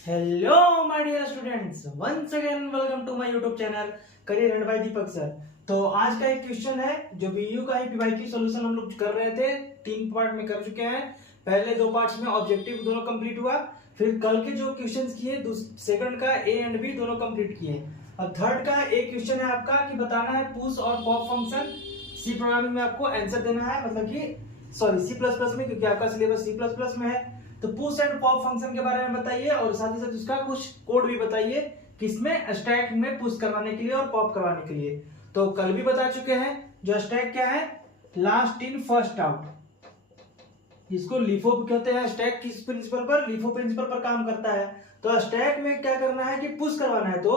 Hello my dear students, once again welcome to my YouTube channel career and by Deepak sir. तो आज का एक question है जो बीयू का पीवाईक्यू सॉल्यूशन हम लोग कर रहे थे, 3 पार्ट में कर चुके हैं। पहले 2 पार्ट्स में ऑब्जेक्टिव दोनों कंप्लीट हुआ, फिर कल के जो क्वेश्चंस किए सेकंड का ए एंड बी दोनों कंप्लीट किए। और थर्ड का एक क्वेश्चन है आपका कि बताना है पुश और पॉप फंक्शन। सी प्रोग्रामिंग में आपको आंसर देना है, मतलब कि सॉरी C++ में, क्योंकि आपका सिलेबस C++ में है। तो पुश एंड पॉप फंक्शन के बारे में बताइए और साथ ही साथ उसका कुछ कोड भी बताइए, किसमें स्टैक में पुश करवाने के लिए और पॉप करवाने के लिए। तो कल भी बता चुके हैं जो स्टैक क्या है, लास्ट इन फर्स्ट आउट, जिसको लिफो कहते हैं। स्टैक किस प्रिंसिपल पर, लिफो प्रिंसिपल पर काम करता है। तो स्टैक में क्या करना है कि पुश करवाना है। तो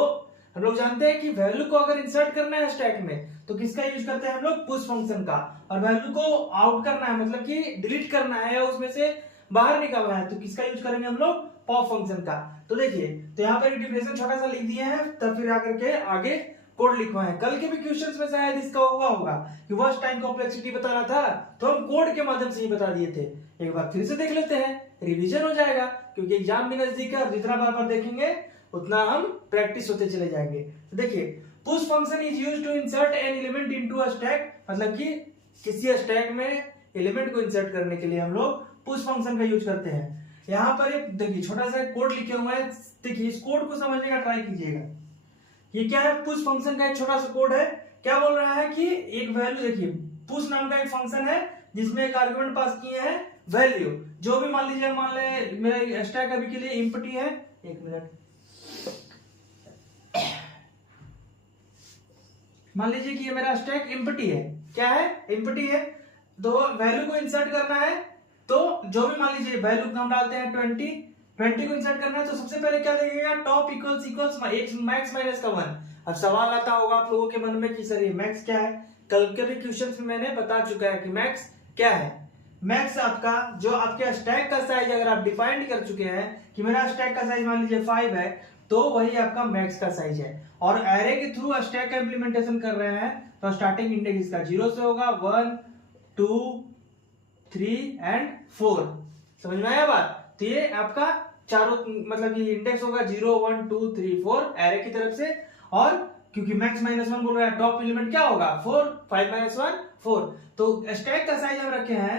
हम लोग जानते हैं कि वैल्यू को अगर इंसर्ट करना है स्टैक में तो किसका यूज करते हैं हम लोग, पुश फंक्शन का। और वैल्यू को आउट करना है, मतलब कि डिलीट करना है या उसमें से बाहर निकालना है, तो किसका यूज करेंगे हम लोग, पॉप फंक्शन का। तो देखिए, तो यहाँ पर डिफिनेशन छोटा सा लिख दिए हैं, तब फिर आकर के आगे कोड लिखवाए हैं। कल के भी क्वेश्चंस में शायद इसका हुआ होगा कि वर्स्ट टाइम कॉम्प्लेक्सिटी बताना था, तो हम कोड के माध्यम से ही बता दिए थे। एक बार फिर से देख लेते हैं, रिवीजन हो जाएगा, क्योंकि एग्जाम भी नजदीक है और जितना बार बार देखेंगे उतना हम प्रैक्टिस होते चले जाएंगे। तो देखिए, push function is used to insert an element into a stack, मतलब कि किसी स्टैक में एलिमेंट को इंसर्ट करने के लिए हम लोग पुश फंक्शन का यूज करते हैं। यहां पर एक देखिए छोटा सा कोड लिखे हुए हैं, देखिए इस कोड को समझने का ट्राई कीजिएगा। ये क्या है, पुश फंक्शन का एक छोटा सा कोड है। क्या बोल रहा है कि एक वैल्यू, देखिए पुश नाम का एक फंक्शन है जिसमें एक आर्गुमेंट पास किए हैं वैल्यू, जो भी मान लीजिए, मान ले मेरा स्टैक अभी के लिए एम्प्टी है। एक मिनट, मान लीजिए कि ये मेरा स्टैक एम्प्टी है। क्या है, एम्प्टी है। तो वैल्यू को इंसर्ट करना है, तो जो भी मान लीजिए वैल्यू हम डालते हैं 20 को इंसर्ट करना है, तो सबसे पहले क्या लगेगा, top equals equals max minus का 1। अब सवाल आता होगा आप लोगों के मन में कि सर ये मैक्स क्या है। कल के भी क्वेश्चंस में मैंने बता चुका है कि मैक्स क्या है। मैक्स आपका जो आपके स्टैक का साइज अगर आप डिफाइंड कर चुके हैं कि मेरा स्टैक का साइज मान लीजिए 5 है, तो वही आपका मैक्स का साइज है। और एरे के थ्रू स्टैक का इंप्लीमेंटेशन कर रहे हैं, तो स्टार्टिंग इंडेक्स इसका 0 से होगा, 1 2 3 एंड 4। समझ में आया बात। तो ये आपका चारों मतलब ये इंडेक्स होगा 0 1 2 3 4 एरे की तरफ से। और क्योंकि मैक्स -1 बोल रहा है, टॉप एलिमेंट क्या होगा 4, 5 - 1 4। तो स्टैक का साइज हम रखे हैं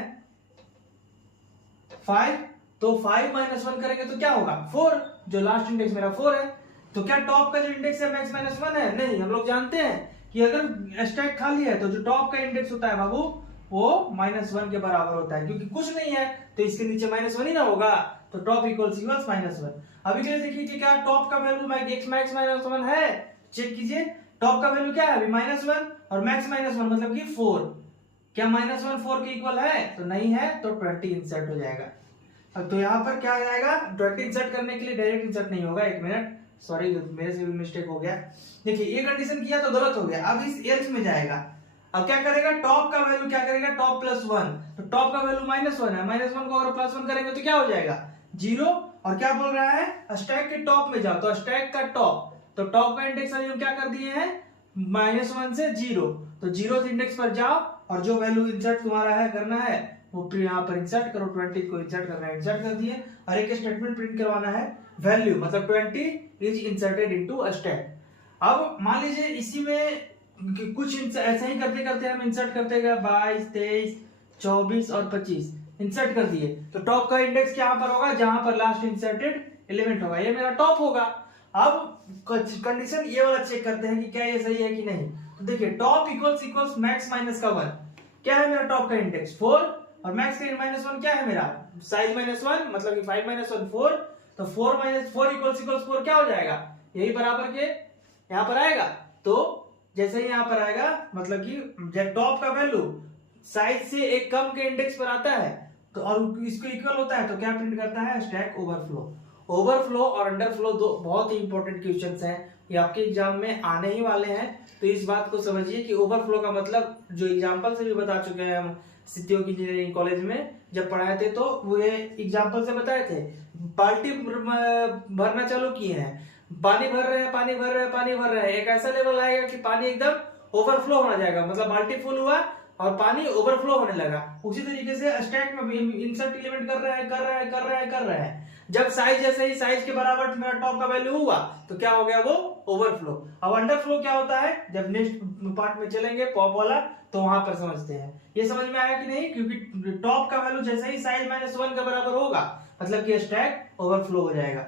5, तो 5 - 1 करेंगे तो क्या होगा 4, जो लास्ट इंडेक्स मेरा 4 है। तो क्या टॉप का जो इंडेक्स है मैक्स -1 है? नहीं, हम लोग जानते हैं कि अगर स्टैक खाली है तो जो टॉप का इंडेक्स होता है बाबू वो -1 के बराबर होता है, क्योंकि कुछ नहीं है तो इसके नीचे -1 ही ना होगा। तो टॉप इक्वल्स -1। अभी के लिए देखिए कि क्या टॉप का वैल्यू मैक्स -1 है, चेक कीजिए। टॉप का वैल्यू क्या है अभी -1 और मैक्स -1 मतलब कि 4। क्या -1 4 के इक्वल है? तो नहीं है, तो 20 इंसर्ट हो जाएगा। अब तो यहाँ पर क्या आ जाएगा, 20 इंसर्ट करने के लिए डायरेक्ट इंसर्ट नहीं होगा। एक मिनट, सॉरी मेरे से भी मिस्टेक हो गया। देखिए ये कंडीशन किया तो गलत हो गया, अब इस एल्स में जाएगा। अब क्या करेगा, टॉप का वैल्यू क्या करेगा, टॉप +1। तो टॉप का वैल्यू -1 है, -1 को अगर +1 करेंगे तो क्या हो जाएगा 0। और क्या बोल रहा है, स्टैक के टॉप में जाओ, तो स्टैक का टॉप, तो टॉप का इंडेक्स हम क्या कर दिए हैं -1 से 0। तो 0th इंडेक्स पर जाओ और जो वैल्यू इंसर्ट तुम्हारा है करना है वो यहाँ पर इंसर्ट करो। 20 को इंसर्ट करना है, इंसर्ट कर दिए। और एक स्टेटमेंट प्रिंट करवाना है, वैल्यू मतलब 20 is inserted into a stack. अब मान लीजिए इसी में कुछ ऐसे ही करते करते हम इंसर्ट करते गए 22 23 24 और 25 इंसर्ट कर दिए। तो टॉप का इंडेक्स क्या पर होगा, जहां पर लास्ट इंसर्टेड एलिमेंट होगा, ये मेरा टॉप होगा। अब कंडीशन ये वाला चेक करते हैं कि क्या ये सही है कि नहीं। तो देखिए टॉप इक्वल्स मैक्स माइनस का 1। क्या है मेरा टॉप का इंडेक्स 4 और मैक्स का -1 क्या है मेरा साइज -1, मतलब कि 5 - 1 4। तो 4 - 4 इक्वल्स 4 क्या हो जाएगा, यही बराबर के यहां पर आएगा। तो जैसे ही यहां पर आएगा मतलब कि जब टॉप का वैल्यू साइज से एक कम के इंडेक्स पर आता है तो और इसको इक्वल होता है, तो क्या प्रिंट करता है, स्टैक ओवरफ्लो। ओवरफ्लो और अंडरफ्लो दो बहुत ही इंपॉर्टेंट क्वेश्चंस हैं, ये आपके एग्जाम में आने ही वाले हैं। तो इस बात को समझिए कि ओवरफ्लो का मतलब जो एग्जांपल से भी बता चुके हैं हम सिद्धियों की इंजीनियरिंग कॉलेज में जब पढ़ाए थे, तो वो एग्जांपल से बताए थे। बाल्टी भरना चालू किए हैं, पानी भर रहे हैं, पानी भर रहे हैं, पानी भर रहे हैं, एक ऐसा लेवल आएगा कि पानी एकदम ओवरफ्लो होना जाएगा, मतलब बाल्टी फुल हुआ और पानी ओवरफ्लो होने लगा। उसी तरीके से स्टैक में भी इंसर्ट एलिमेंट कर रहे हैं। जब साइज जैसे ही साइज के बराबर मेरा टॉप का वैल्यू हुआ तो क्या हो गया वो ओवरफ्लो। अब अंडरफ्लो क्या होता है, जब नेक्स्ट पार्ट में चलेंगे पॉप वाला तो वहां पर समझते हैं। ये समझ में आया कि नहीं, क्योंकि टॉप का वैल्यू जैसे ही साइज -1 के बराबर होगा मतलब कि स्टैक ओवरफ्लो हो जाएगा।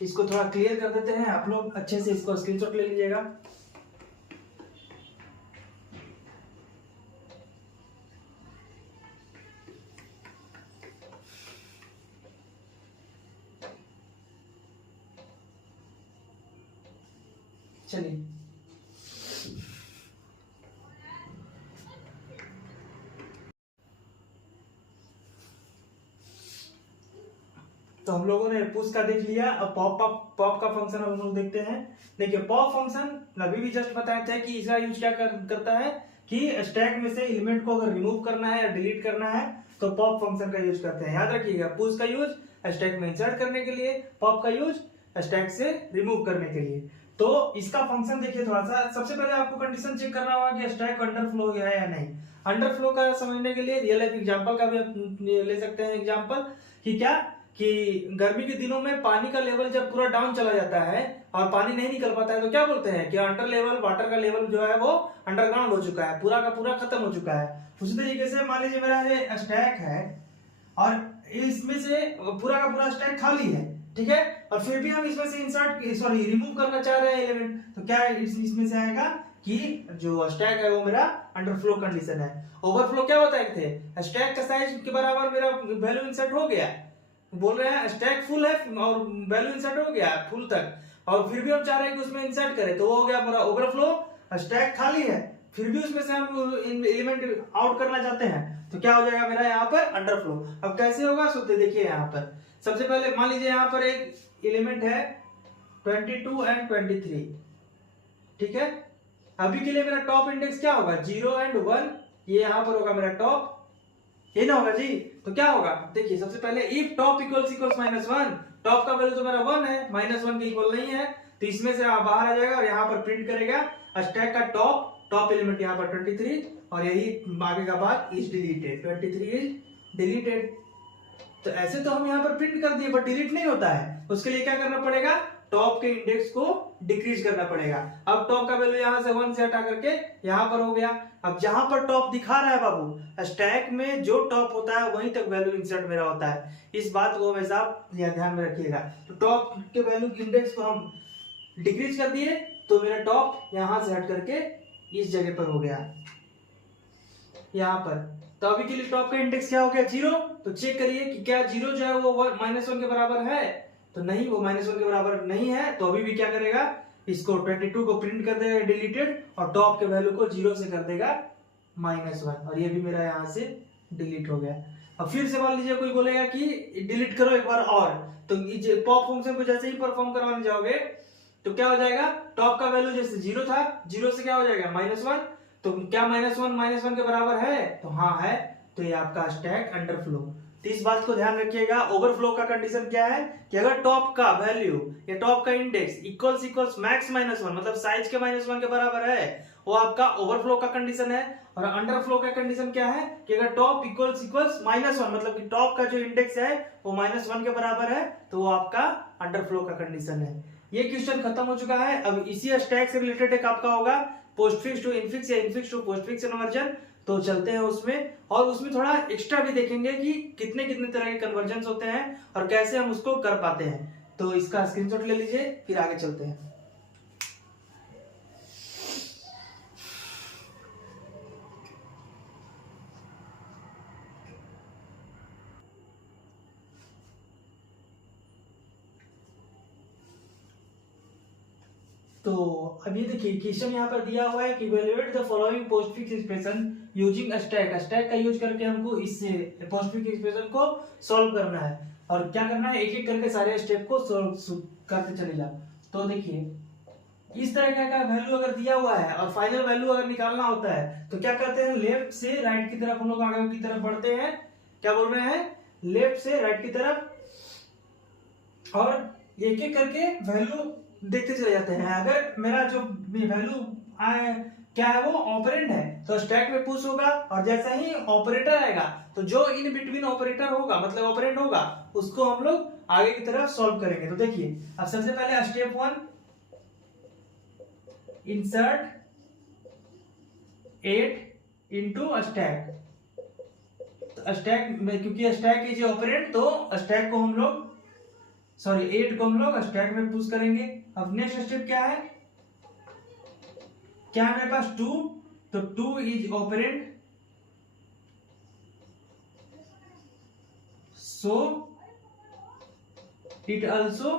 इसको थोड़ा क्लियर कर देते हैं, आप लोग अच्छे से इसको स्क्रीनशॉट ले लीजिएगा। चलिए तो हम लोगों ने पुश का देख लिया। अब पॉप का फंक्शन हम लोग देखते हैं। देखिए पॉप फंक्शन अभी भी जस्ट बताया था कि इसका यूज क्या करता है कि स्टैक में से एलिमेंट को अगर रिमूव करना है या डिलीट करना है तो पॉप फंक्शन का यूज करते हैं। याद रखिएगा, पुश का यूज स्टैक में इंसर्ट करने के लिए, पॉप का यूज स्टैक से रिमूव करने के लिए। तो इसका फंक्शन देखिए थोड़ा सा, सबसे पहले आपको कंडीशन चेक करना होगा कि स्टैक अंडरफ्लो है या नहीं। अंडरफ्लो का समझने के लिए रियल लाइफ एग्जांपल का भी आप ले सकते हैं एग्जांपल, कि क्या कि गर्मी के दिनों में पानी का लेवल जब पूरा डाउन चला जाता है और पानी नहीं निकल पाता है तो क्या बोलते हैं कि अंडर लेवल वाटर का लेवल जो है वो अंडरग्राउंड हो चुका है, पूरा का पूरा खत्म हो चुका है। उसी तरीके से मान लीजिए मेरा ये स्टैक है और इसमें से पूरा का पूरा स्टैक खाली है, ठीक है, और फिर भी हम इसमें से रिमूव करना चाह रहे हैं एलिमेंट, तो क्या इसमें से आएगा कि जो स्टैक है वो मेरा अंडरफ्लो कंडीशन है। ओवरफ्लो क्या होता है, स्टैक का साइज के बराबर मेरा वैल्यू इंसर्ट हो गया, बोल रहे हैं स्टैक फुल है और वैल्यू इंसर्ट हो गया फुल तक, और फिर भी हम चाह रहे हैं कि उसमें इंसर्ट करें, तो वो हो गया पूरा ओवरफ्लो। स्टैक खाली है फिर भी उसमें से हम एलिमेंट आउट करना चाहते हैं तो क्या हो जाएगा मेरा यहाँ पर अंडरफ्लो। अब कैसे होगा सुनते देखिए, यहाँ पर सबसे पहले मान लीजिए यहाँ पर एक एलिमेंट है 22 एंड 23, ठीक है। अभी के लिए मेरा टॉप इंडेक्स क्या होगा 0 एंड 1, ये यहाँ पर होगा मेरा टॉप, ये ना होगा जी। तो क्या होगा देखिए, सबसे पहले इफ टॉप इक्वल्स -1, टॉप का वैल्यू तो मेरा 1 है, -1 के इक्वल नहीं है, तो इसमें से बाहर आ जाएगा और यहाँ पर प्रिंट करेगा स्टैक का टॉप एलिमेंट यहाँ पर 23, और यही आगे का बात इज डिलीटेड, 23 इज डिलीटेड। तो ऐसे तो हम यहाँ पर प्रिंट कर दिए बट डिलीट नहीं होता है, उसके लिए क्या करना पड़ेगा, टॉप के इंडेक्स को डिक्रीज करना पड़ेगा। अब टॉप का वैल्यू यहाँ से 1 से हटा करके यहाँ पर हो गया। अब जहां पर टॉप दिखा रहा है बाबू, स्टैक में जो टॉप होता है वहीं तक वैल्यू इंसर्ट मेरा होता है, इस बात को हमेशा ध्यान में रखिएगा। तो टॉप के वैल्यू इंडेक्स को हम डिक्रीज कर दिए तो मेरा टॉप यहां से हट करके इस जगह पर हो गया, यहाँ पर। तो अभी के लिए टॉप का इंडेक्स क्या हो गया 0। तो चेक करिए कि क्या 0 जो है वो -1 के बराबर है, तो नहीं, वो -1 के बराबर नहीं है। तो अभी भी क्या करेगा, इसको 22 को प्रिंट कर देगा डिलीटेड, और टॉप के वैल्यू को 0 से कर देगा -1, और ये भी मेरा यहाँ से डिलीट हो गया। अब फिर से मान लीजिए कोई बोलेगा कि डिलीट करो एक बार और, तो पॉप फंक्शन को जैसे ही परफॉर्म करवाने जाओगे तो क्या हो जाएगा, टॉप का वैल्यू जैसे 0 था, 0 से क्या हो जाएगा -1, तो क्या -1 के बराबर है, तो हाँ है, तो ये आपका स्टैक अंडरफ्लो। तो इस बात को ध्यान रखिएगा। ओवरफ्लो का कंडीशन क्या है कि अगर टॉप का वैल्यू या टॉप का इंडेक्स इक्वल्स मैक्स -1 मतलब साइज के -1 के बराबर है, वो आपका ओवरफ्लो का कंडीशन है। और अंडरफ्लो का कंडीशन क्या है कि अगर टॉप इक्वल्स -1 मतलब कि टॉप का जो इंडेक्स है वो -1 के बराबर है, तो वो आपका अंडरफ्लो का कंडीशन है। ये क्वेश्चन खत्म हो चुका है। अब इसी स्टैक से रिलेटेड एक आपका होगा पोस्टफिक्स टू इनफिक्स या इनफिक्स टू पोस्टफिक्स कन्वर्जन, तो चलते हैं उसमें, और उसमें थोड़ा एक्स्ट्रा भी देखेंगे कि कितने कितने तरह के कन्वर्जन्स होते हैं और कैसे हम उसको कर पाते हैं। तो इसका स्क्रीनशॉट ले लीजिए, फिर आगे चलते हैं। तो अब ये देखिए क्वेश्चन यहाँ पर दिया हुआ है कि evaluate the following postfix expression using stack का यूज करके हमको इस पोस्टफिक्स एक्सप्रेशन को सॉल्व करना है, और क्या करना है, एक एक करके सारे स्टेप को सॉल्व करते चले जाओ। तो देखिए इस तरह का वैल्यू अगर दिया हुआ है और फाइनल वैल्यू अगर निकालना होता है तो क्या करते हैं, लेफ्ट से राइट की तरफ हम लोग आगे की तरफ बढ़ते हैं। क्या बोल रहे हैं, लेफ्ट से राइट की तरफ, और एक एक करके वैल्यू देखते चले जाते हैं। अगर मेरा जो वैल्यू आए क्या है, वो ऑपरेंड है, तो स्टैक में पुश होगा और जैसा ही ऑपरेटर आएगा तो जो इन बिटवीन ऑपरेटर होगा मतलब ऑपरेंड होगा उसको हम लोग आगे की तरफ सॉल्व करेंगे। तो देखिए अब सबसे पहले स्टेप 1, इंसर्ट 8 इनटू स्टैक। तो स्टैक में क्योंकि स्टैक इज ऑपरेंड तो स्टैक को हम लोग 8 को हम लोग स्टैक में पुश करेंगे। अब नेक्स्ट स्टेप क्या है, क्या है मेरे पास 2, तो 2 is operand, so it also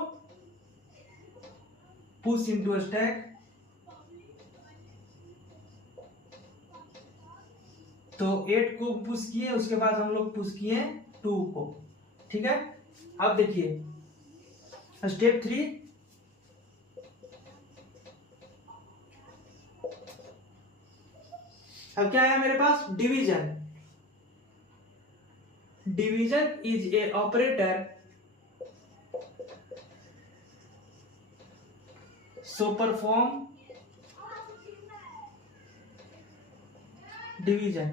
push into stack. तो 8 को पुश किए, उसके बाद हम लोग पुश किए 2 को, ठीक है। अब देखिए स्टेप 3, अब क्या है मेरे पास, division. Division is a operator, so perform division.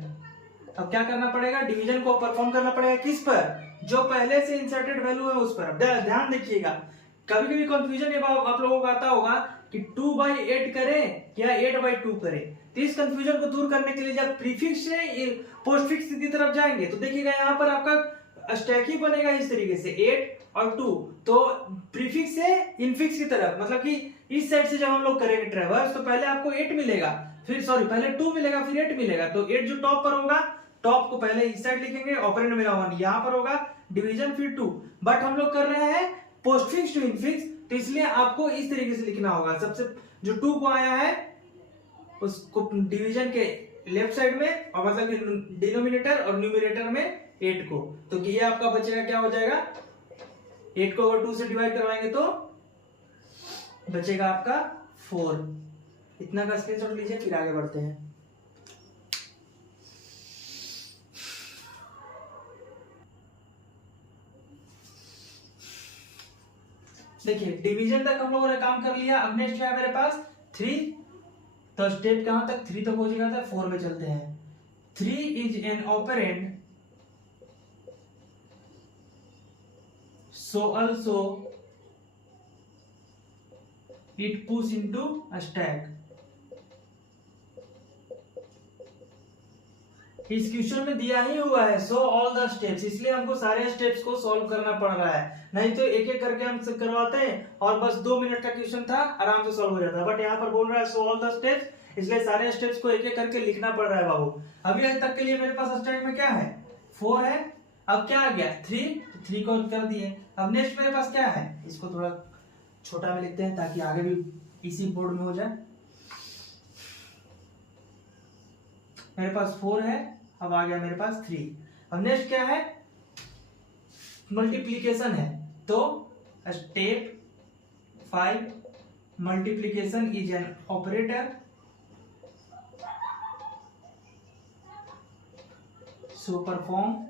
अब क्या करना पड़ेगा, डिवीजन को परफॉर्म करना पड़ेगा किस पर, जो पहले से इंसर्टेड वैल्यू है उस पर। ध्यान देखिएगा, कभी कभी कंफ्यूजन ये आप लोगों को आता होगा कि 2/8 करें या 8/2 करें। तो इस कंफ्यूजन को दूर करने के लिए जब प्रीफिक्स से पोस्टफिक्स की तरफ जाएंगे तो देखिएगा यहाँ पर आपका स्टैक ही बनेगा इस तरीके से 8 और 2, तो प्रीफिक्स से इनफिक्स की तरफ, मतलब कि इस साइड से जब हम लोग करेंगे ट्रेवर्स तो पहले आपको 8 मिलेगा, फिर पहले 2 मिलेगा फिर 8 मिलेगा। तो 8 जो टॉप पर होगा, टॉप को पहले इस साइड लिखेंगे, ऑपरेंड मेरा 1 यहाँ पर होगा, डिवीजन फिर 2। बट हम लोग कर रहे हैं पोस्टफिक्स टू इनफिक्स, तो इसलिए आपको इस तरीके से लिखना होगा। सबसे जो 2 को आया है उसको डिवीजन के लेफ्ट साइड में, और मतलब कि डिनोमिनेटर और न्यूमरेटर में 8 को, तो ये आपका बचेगा क्या हो जाएगा, 8 को अगर 2 से डिवाइड करवाएंगे तो बचेगा आपका 4। इतना का स्क्रीनशॉट लीजिए, फिर आगे बढ़ते हैं। देखिए डिवीजन तक हम लोगों ने काम कर लिया। अब नेक्स्ट क्या है मेरे पास 3, तो स्टेप कहां तक 3 तक हो जाएगा, तो 4 में चलते हैं। 3 is an operand, so also it push into a stack। इस क्वेश्चन में दिया ही हुआ है सो ऑल द स्टेप्स, इसलिए हमको सारे स्टेप्स को सॉल्व करना पड़ रहा है, नहीं तो एक एक करके हम करवाते हैं और बस 2 मिनट का क्वेश्चन था आराम से सॉल्व हो जाता है। बट यहाँ पर बोल रहा है सो ऑल द स्टेप्स, इसलिए सारे स्टेप्स को एक एक करके लिखना पड़ रहा है बाबू। अभी तक के लिए मेरे पास स्टेप में क्या है 4 है, अब क्या आ गया 3 को कर दिए। अब नेक्स्ट मेरे पास क्या है, इसको थोड़ा छोटा में लिखते हैं ताकि आगे भी इसी बोर्ड में हो जाए। मेरे पास 4 है, अब आ गया मेरे पास 3। अब नेक्स्ट क्या है, मल्टीप्लीकेशन है, तो step 5, multiplication is an operator, so perform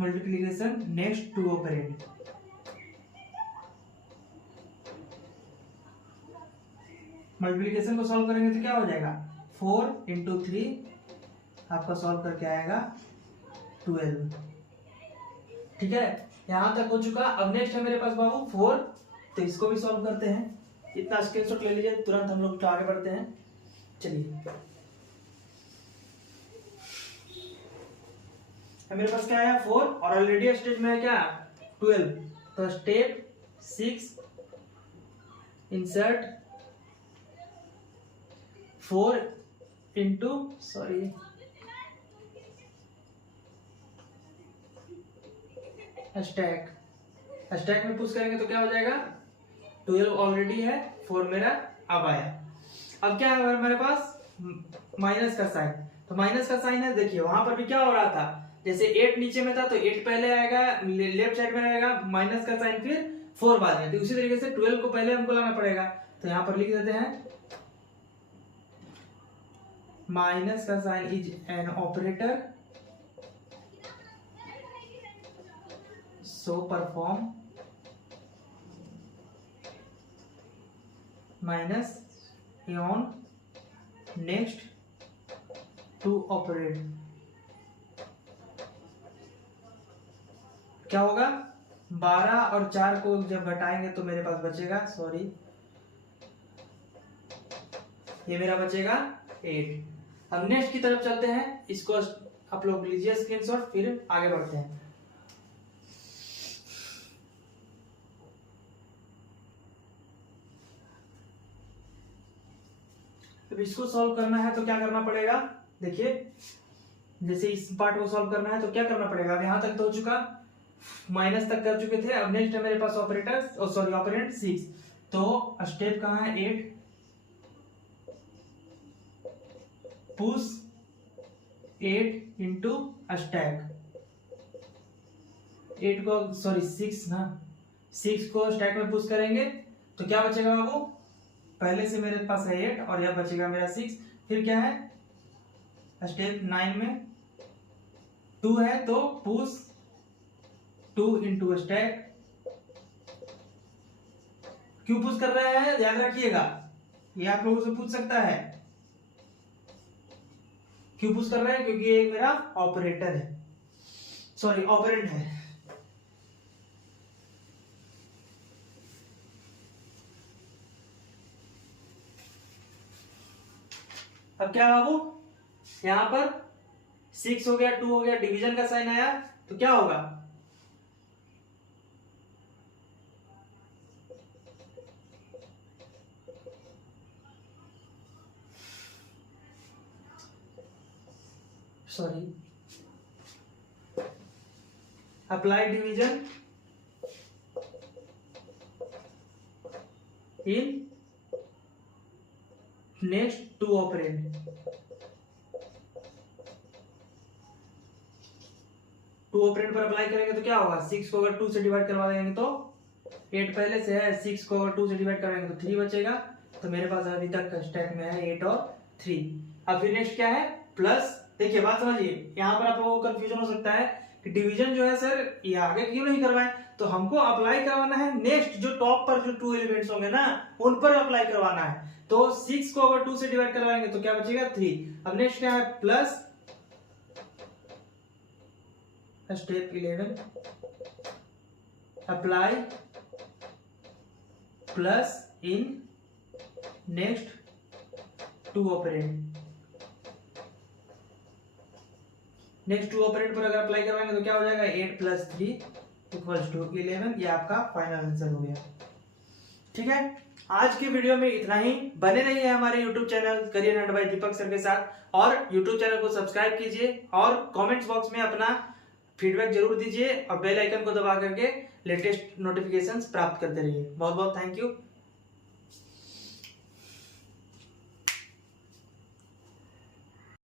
multiplication next to operand. Multiplication को सॉल्व करेंगे तो क्या हो जाएगा 4 × 3 आपका सॉल्व करके आएगा 12। ठीक है, यहां तक हो चुका। अब नेक्स्ट है मेरे पास बाबू 4, तो इसको भी सॉल्व करते हैं। इतना स्क्रीनशॉट ले लीजिए, तुरंत हम लोग आगे बढ़ते हैं। चलिए मेरे पास क्या है 4 और ऑलरेडी स्टेज में है क्या 12, तो स्टेप 6, इंसर्ट 4 इंटू स्टैक में पुश करेंगे तो क्या हो जाएगा 12 ऑलरेडी है, 4 मेरा अब आया। अब क्या है मेरे पास माइनस का साइन, तो माइनस का साइन है। देखिए वहां पर भी क्या हो रहा था, जैसे 8 नीचे में था तो 8 पहले आएगा, लेफ्ट साइड में आएगा माइनस का साइन, फिर 4 बाद में, तो उसी तरीके से 12 को पहले हमको लाना पड़ेगा। तो यहाँ पर लिख देते हैं माइनस का sign is an operator, so perform minus a on next to operate. क्या होगा, 12 और 4 को जब घटाएंगे तो मेरे पास बचेगा, सॉरी ये मेरा बचेगा 8। अब नेक्स्ट की तरफ चलते हैं, इसको आप लोग लीजिए स्क्रीनशॉट, फिर आगे बढ़ते हैं। अब इसको सॉल्व करना है तो क्या करना पड़ेगा, देखिए जैसे इस पार्ट को सॉल्व करना है तो क्या करना पड़ेगा, अब यहां तक तो हो चुका, माइनस तक कर चुके थे। अब नेक्स्ट है मेरे पास ऑपरेटर, सॉरी ऑपरेंड 6, तो स्टेप कहाँ है 8, पुश 8 इंटू स्टैक, 8 को सॉरी 6 ना, 6 को स्टैक में पुश करेंगे तो क्या बचेगा बाबू, पहले से मेरे पास है 8 और यह बचेगा मेरा 6। फिर क्या है, स्टेप 9 में 2 है तो पुश 2 इंटू स्टैक। क्यों पुश कर रहे हैं याद रखिएगा, ये आप लोगों से पूछ सकता है, क्यों पुश कर रहे हैं, क्योंकि ये मेरा ऑपरेटर है, सॉरी ऑपरेंड है। अब क्या बाबू, यहां पर 6 हो गया, 2 हो गया, डिवीजन का साइन आया तो क्या होगा, sorry apply division in next to operand. To operand पर अप्लाई करेंगे तो क्या होगा, 6 को अगर 2 से डिवाइड करवा देंगे तो 8 पहले से है, 6 को अगर 2 से डिवाइड करेंगे तो 3 बचेगा। तो मेरे पास अभी तक स्टैक में है 8 और 3। अब फिर नेक्स्ट क्या है, प्लस, देखिए बात समझिए, यहाँ पर आप लोगों को कंफ्यूजन हो सकता है कि डिवीजन जो है सर ये आगे क्यों नहीं करवाएं, तो हमको अप्लाई करवाना है नेक्स्ट जो टॉप पर जो 2 एलिमेंट्स होंगे ना उन पर अप्लाई करवाना है। तो 6 को अगर 2 से डिवाइड करवाएंगे तो क्या बचेगा 3। अब नेक्स्ट क्या है, plus step 11 apply plus in next to operand. Next to operand पर अगर अप्लाई करवाएंगे तो क्या हो जाएगा, 8 प्लस 3 इक्वल्स टू 11। ये आपका फाइनल आंसर हो गया। ठीक है, आज की वीडियो में इतना ही। बने रहिए हमारे YouTube channel career and by Deepak sir के साथ, और YouTube चैनल को सब्सक्राइब कीजिए और कमेंट्स बॉक्स में अपना फीडबैक जरूर दीजिए और बेल आइकन को दबा करके लेटेस्ट नोटिफिकेशंस प्राप्त करते रहिए। बहुत बहुत थैंक यू।